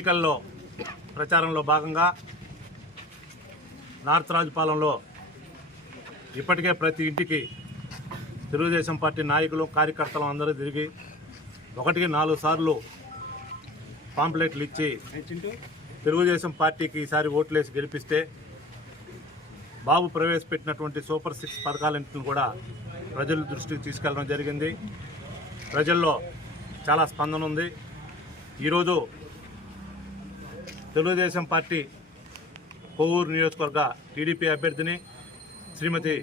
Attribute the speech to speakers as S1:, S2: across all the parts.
S1: ఎన్నికల్లో ప్రచారంలో భాగంగా నార్త్ రాజుపాలెంలో ఇప్పటికే ప్రతి ఇంటికి తెలుగుదేశం పార్టీ నాయకులు కార్యకర్తలు అందరూ తిరిగి ఒకటికి నాలుగు సార్లు పాంప్లెట్లు ఇచ్చి తెలుగుదేశం పార్టీకి ఈసారి ఓట్లేసి గెలిపిస్తే బాబు ప్రవేశపెట్టినటువంటి సూపర్ సిక్స్ పథకాలన్నింటిని కూడా ప్రజల దృష్టికి తీసుకెళ్ళడం జరిగింది. ప్రజల్లో చాలా స్పందన ఉంది. ఈరోజు తెలుగుదేశం పార్టీ కొవ్వూరు నియోజకవర్గ టీడీపీ అభ్యర్థిని శ్రీమతి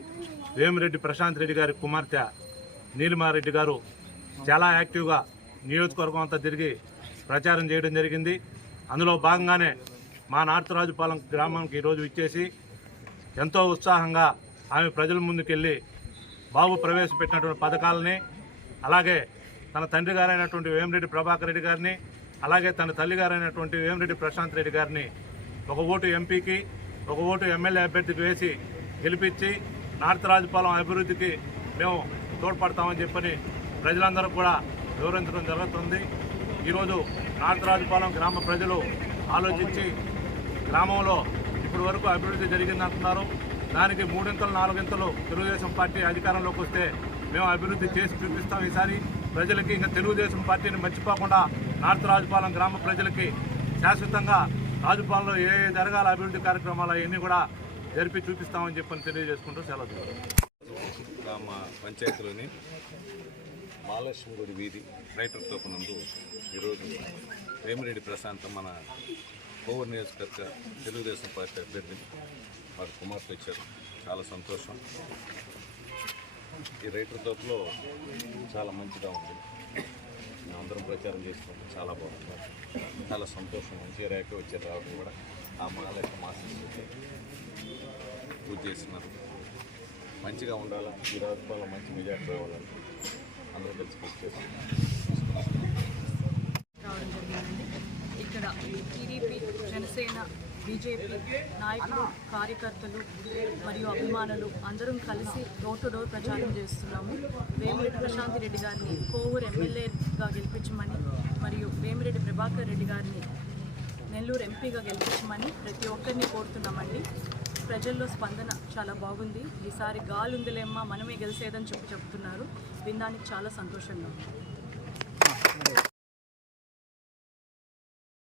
S1: వేమిరెడ్డి ప్రశాంత్ రెడ్డి గారి కుమార్తె నీలిమారెడ్డి గారు చాలా యాక్టివ్గా నియోజకవర్గం అంతా తిరిగి ప్రచారం చేయడం జరిగింది. అందులో భాగంగానే మా నార్తరాజుపాలెం గ్రామానికి ఈరోజు ఇచ్చేసి ఎంతో ఉత్సాహంగా ఆమె ప్రజల ముందుకెళ్ళి బాబు ప్రవేశపెట్టినటువంటి పథకాలని అలాగే తన తండ్రి గారైనటువంటి వేమిరెడ్డి ప్రభాకర్ రెడ్డి గారిని అలాగే తన తల్లి గారైనటువంటి వేమిరెడ్డి ప్రశాంత్ రెడ్డి గారిని ఒక ఓటు ఎంపీకి ఒక ఓటు ఎమ్మెల్యే అభ్యర్థికి వేసి గెలిపించి నార్త్ రాజపాలెం అభివృద్ధికి మేము తోడ్పడతామని చెప్పని ప్రజలందరూ కూడా వివరించడం జరుగుతుంది. ఈరోజు నార్త్ రాజపాలెం గ్రామ ప్రజలు ఆలోచించి గ్రామంలో ఇప్పటి వరకు అభివృద్ధి జరిగిందంటున్నారు. దానికి మూడింతలు నాలుగింతలు తెలుగుదేశం పార్టీ అధికారంలోకి వస్తే మేము అభివృద్ధి చేసి చూపిస్తాం ఈసారి. ప్రజలకి ఇంకా తెలుగుదేశం పార్టీని మర్చిపోకుండా నార్త్ రాజుపాలెం గ్రామ ప్రజలకి శాశ్వతంగా రాజుపాలెంలో ఏ ఏ జరగాల అభివృద్ధి కార్యక్రమాలు అవన్నీ కూడా జరిపి చూపిస్తామని చెప్పని తెలియజేసుకుంటూ సెలవు
S2: గ్రామ పంచాయతీలోని మహాలక్ష్మి గుడి వీధి రైటర్ తోపునందు ఈరోజు వేమిరెడ్డి ప్రశాంతం మన కోవూరు నియోజకవర్గ తెలుగుదేశం పార్టీ అభ్యర్థిని వారి కుమార్తె వచ్చారు. చాలా సంతోషం. ఈ రైటర్ తోపులో చాలా మంచిగా ఉంది. అందరం ప్రచారం చేసుకుంటాం చాలా బాగుంది. చాలా సంతోషం. మంచి రేఖ వచ్చారు రావడం కూడా ఆ మాలక మాసం పూజ చేస్తున్నారు. మంచిగా ఉండాలా. ఈ రాజుపాలెంలో మంచి మెజార్టీ రావాలని అందరూ కలిసి కృషి చేస్తాం.
S3: ఇక్కడ టీడీపీ జనసేన బీజేపీ నాయకులు కార్యకర్తలు మరియు అభిమానులు అందరం కలిసి డోర్ టు డోర్ ప్రచారం చేస్తున్నాము. వేమిరెడ్డి ప్రశాంత్ రెడ్డి గారిని కోవూరు ఎమ్మెల్యేగా గెలిపించమని మరియు వేమిరెడ్డి ప్రభాకర్ రెడ్డి గారిని నెల్లూరు ఎంపీగా గెలిపించమని ప్రతి ఒక్కరిని కోరుతున్నామండి. ప్రజల్లో స్పందన చాలా బాగుంది. ఈసారి గాలుందిలేమ్మా మనమే గెలిసేదని చెప్పి చెప్తున్నారు. వినడానికి చాలా సంతోషంగా ఉంది.